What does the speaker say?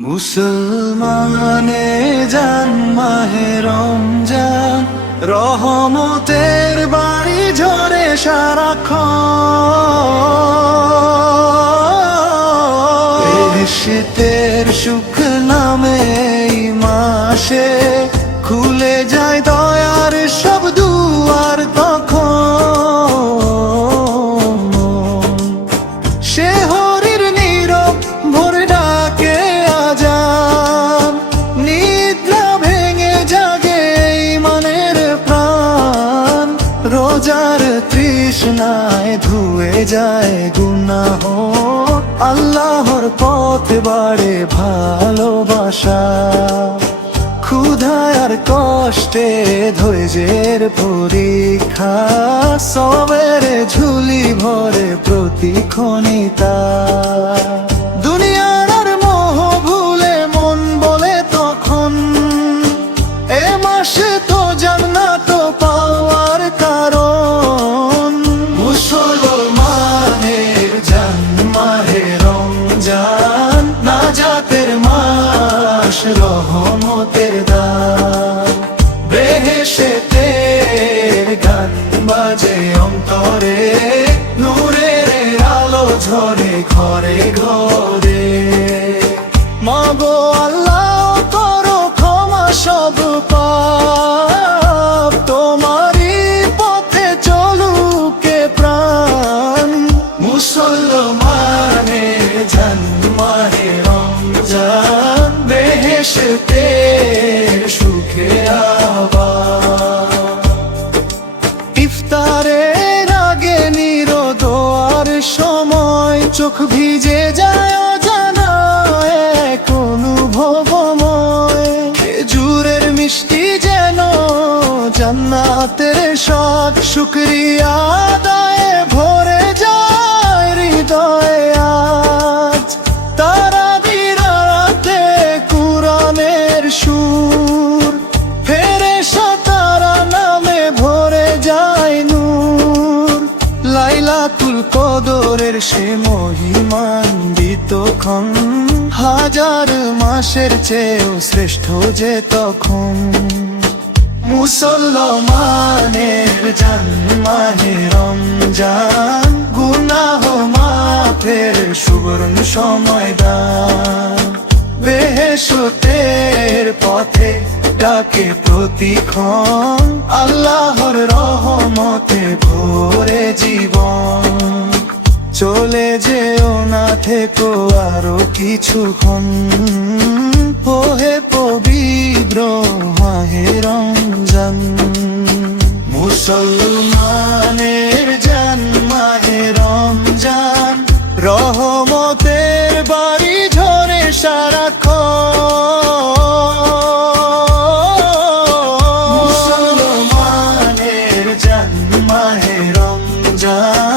মুসলমানে জান মাহে রমজান, রহমতের বাড়ি ঝরে সারাক্ষণ। শীতের সুখ নামে এই মাসে খুলে যায় দয়ার সব দুয়ার তখন। সে হরির নীরব ভোরে ডাকে আজান, নিদ্রা ভেঙে জাগে ইমানের প্রাণ। রোজার তৃষ্ণায় ধুয়ে যায় গুনাহ, আল্লাহর পথে বাড়ে ভালোবাসা। ক্ষুধায় আর কষ্টে ধৈর্যের পরীক্ষা, সবের ঝুলি ভরে প্রতিক্ষণিতা। দুনিয়ার আর মোহ ভুলে মন বলে তখন, এ মাসে তো জান্নাত পাওয়ার কারণ। মুসলমানের জান মাহে রমজান, নাজাতের মাস রহমতের দান। বেহেশতের গান বাজে অন্তরে, নূরের আলো ঝরে ঘরে ঘরে। মাগো আল্লাহ করো ক্ষমা সব পাপ, তোমারই পথে চলুকে প্রাণ। মুসলমানের জান মাহে রমজান, বেহেশতের সুখে আবার। ইফতারের আগে নিরোদোয়ার সময় চোখ ভিজে যায় অজানা এক অনুভবময়। খেজুরের মিষ্টি যেন জান্নাতের স্বাদ, শুকরিয়া আদায়ে ভরে যায় হৃদয়ে আজ। তারা বিরাতে কুরআনের সুর, ফেরেশতারা নামে ভরে যায় নূর। লাইলাতুল কদরের সে মহিমান্বিত ক্ষণ, হাজার মাসের চেয়েও শ্রেষ্ঠ যে তখন। মুসলমানের জান মাহে রমজান, গুনাহ মাফের সুবর্ণ সময় দান। বেহেশতের পথে ডাকে প্রতিক্ষণ, আল্লাহর রহমতে ভরে জীবন। চলে যেও না থেকো আরো কিছুক্ষণ, ওহে পবিত্র মাহে রমজান। মুসলমানের জান মাহে রমজান, রহমতের বাড়ি ঝরে সারাক্ষণ। মুসলমানের জান মাহে রমজান,